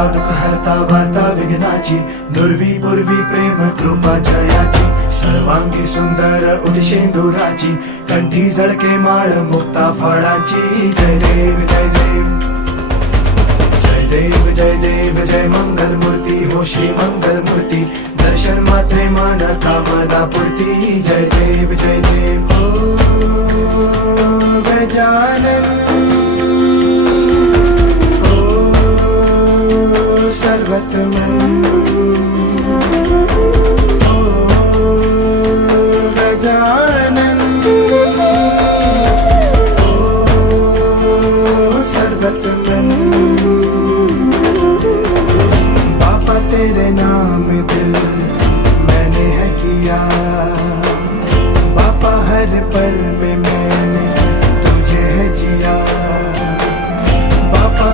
हरता दुःख हरता वार्ता विघ्नाची, दुर्वी पूर्वी प्रेम कृपा जयाची, सर्वांगी सुंदर उदिशेंदुराची, कंठी झळके माळ मुक्ता फळाची. जय देव जय देव जय देव जय देव जय मंगल मूर्ती हो श्री मंगल मूर्ती, दर्शन मात्रे मन कामना पूर्ती. जय देव जय देव हो गजानन हो सर्वतमन हो गजानन हो सर्वतमन. बाबा तेरे नाम दिल मैंने है किया, बाबा हर पल में